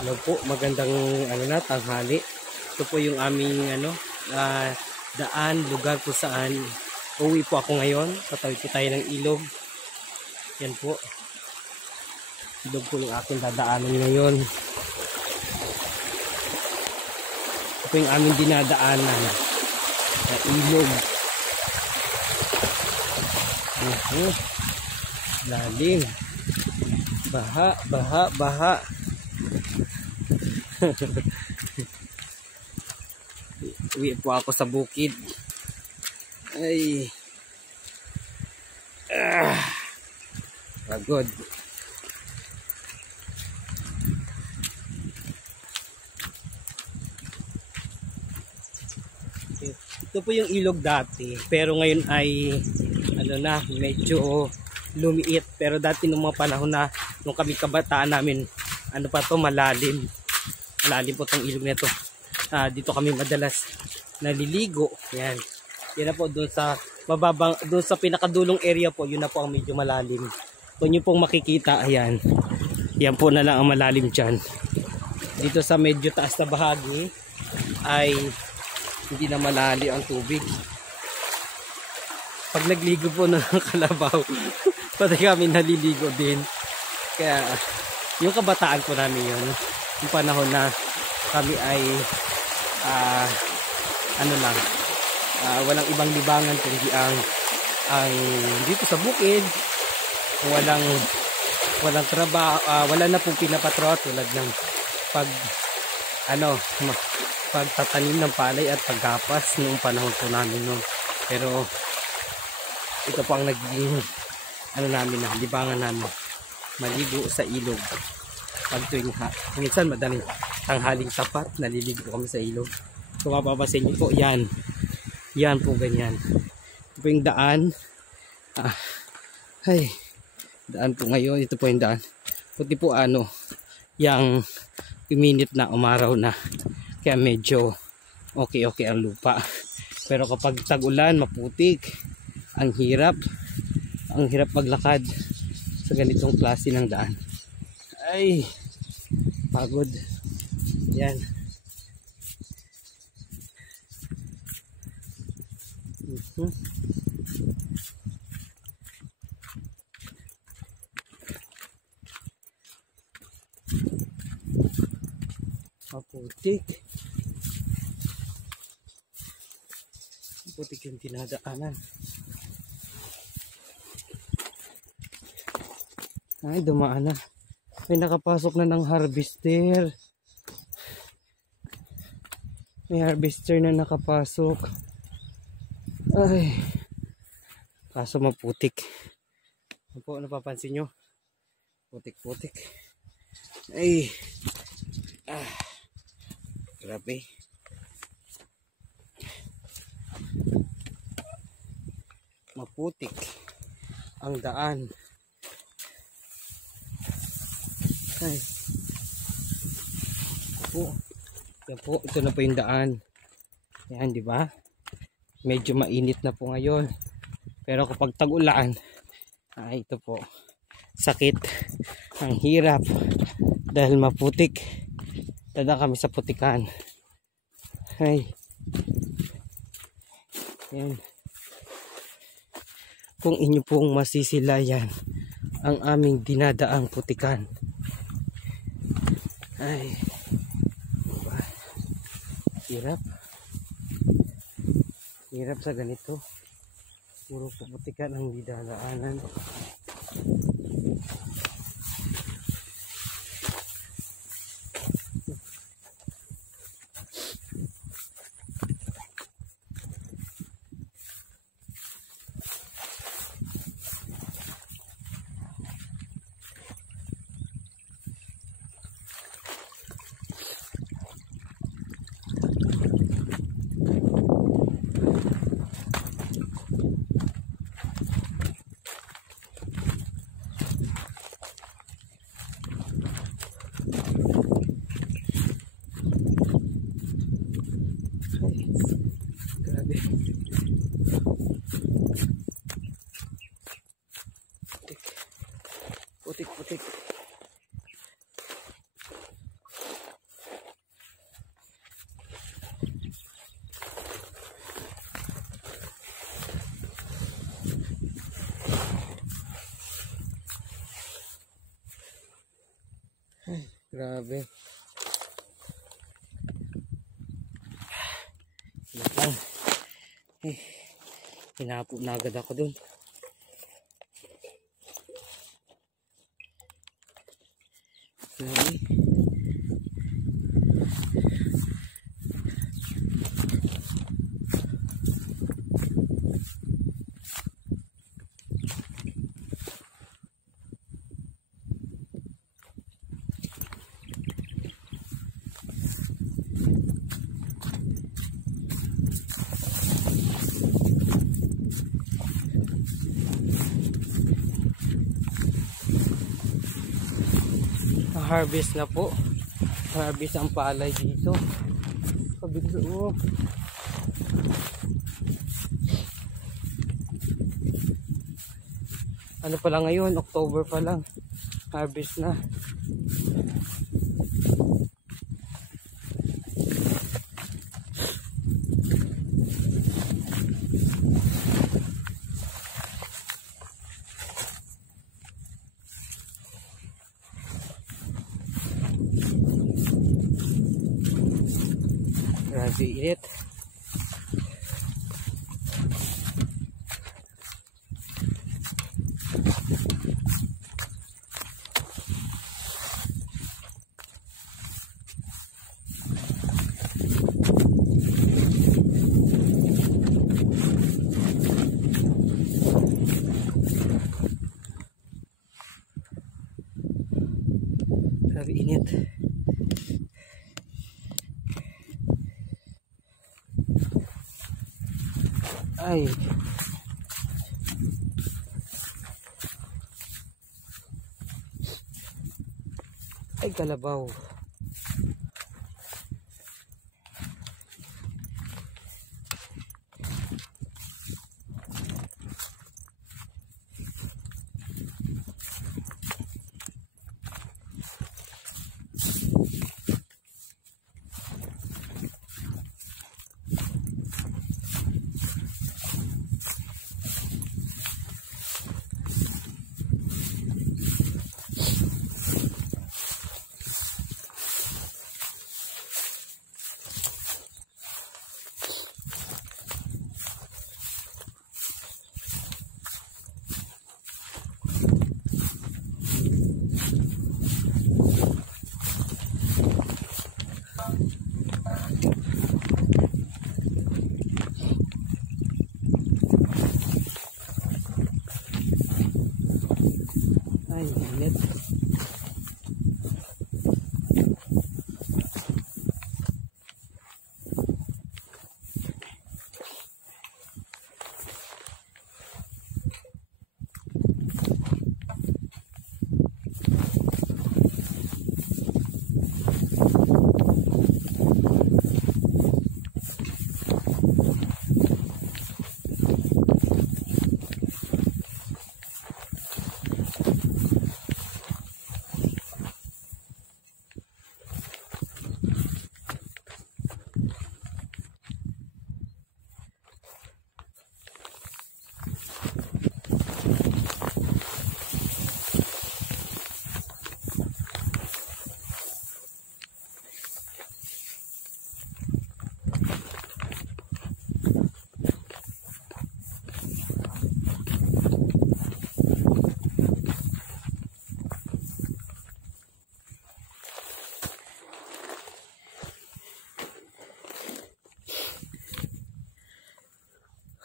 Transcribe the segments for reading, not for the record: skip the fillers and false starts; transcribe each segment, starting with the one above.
Hello po, magandang tanghali. Ito po yung aming daan, lugar kung saan uwi po ako ngayon. Patawid po tayo ng ilog. Yan po. Ilog po yung aking dadaanan ngayon. Ito po yung aming dinadaanan na ilog. Lalim. Baha, baha, baha. Uwi po ako sa bukid. Ay. Pagod. Ito po yung ilog dati, pero ngayon ay medyo lumiit. Pero dati nung mga panahon na nung kami kabataan namin, malalim. Malalim po tong ilog nito. Dito kami madalas naliligo. Yan. Yan na po doon sa mababang, doon sa pinakadulong area po, yun na po ang medyo malalim. Kung nyo pong makikita, ayan. Yan po na lang ang malalim dyan. Dito sa medyo taas na bahagi ay hindi na malalim ang tubig. Pag nagligo po ng kalabaw, pati kami naliligo din. Kaya yung kabataan po namin yun, yung panahon na kami ay walang ibang libangan kundi ang dito sa bukid, walang trabaho, wala na pong pinapatrabaho tulad ng pagtatanim ng palay at paggapas noong panahon po namin noon. Pero ito po ang naging libangan namin, maligo sa ilog. Pag tuwing minsan madaling tanghaling tapat, naliligo kami sa ilog. Kung mapapasin niyo po, yan po ganyan. Ito po yung daan. Daan po ngayon. Ito po yung daan. Puti po yung iminit na, umaraw na. Kaya medyo okay ang lupa. Pero kapag tag-ulan, maputik. Ang hirap maglakad sa ganitong klase ng daan. Ay, pagod. Yan. Maputik. Maputik yung dinadaanan. Ay, dumaan na. May nakapasok na ng harvester. May harvester na nakapasok. Ay. Kaso maputik. Ano po, napapansin nyo? Putik-putik. Ay. Grabe. Maputik ang daan. Ay. Ito na po yung daan. Yan, di ba? Medyo mainit na po ngayon. Pero kapag tag-ulan, ito po. Sakit. Ang hirap. Dahil maputik. Tada kami sa putikan. Ay. Yan. Kung inyo pong masisilayan ang aming dinadaang putikan. Ay. Diba? Hirap sa ganito. Puro puputikan ang didadaanan. Grabe. Wait lang. Hinapo na agad ako dun. Grabe. Harvest na po. Harvest ang palay dito. Pabiglo. Ano pa lang ngayon? October pa lang. Harvest na. Grabe init. Grabe init. Ay. Ay, kalabaw. Ay, init.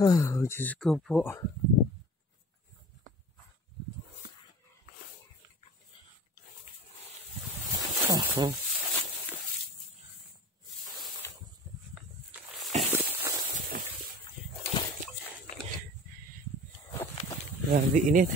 Oh, Diyos ko po. Grabe init.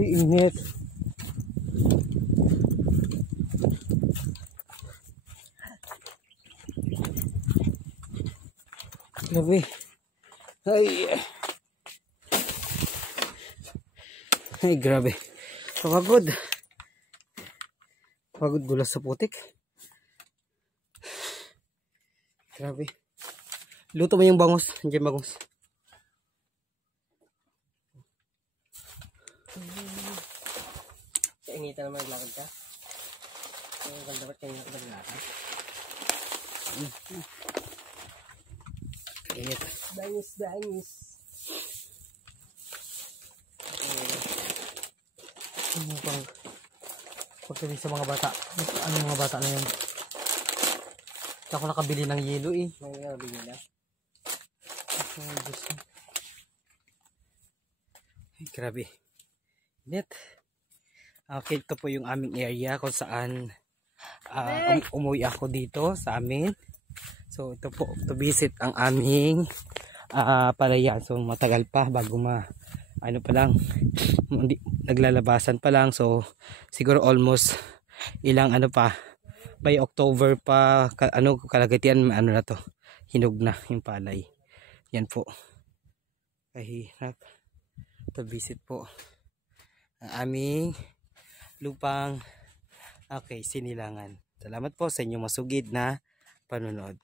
Init. Grabe. Ay, grabe. Pagod. Pagod gulas sa putik. Grabe. Luto mo yung bangus. Andiyan bangus. Kainitan naman naglakad ka. Ang dapat kayo naglakad. Init. Bangis. Ano bang pagsabi sa mga bata? Ano yung mga bata na yun? Hindi ako nakabili ng yelo eh. May nakabili na. Ay, grabe. Init. Okay, ito po yung aming area kung saan umuwi ako dito sa amin. So ito po, to visit ang aming palayan. So matagal pa bago ano pa lang, naglalabasan pa lang. So siguro almost ilang ano pa, by October pa, kalagatian, ano na to, hinog na yung palay. Yan po. Kahirap. To visit po ang aming lupang Sinilangan. Salamat po sa inyong masugid na panonood.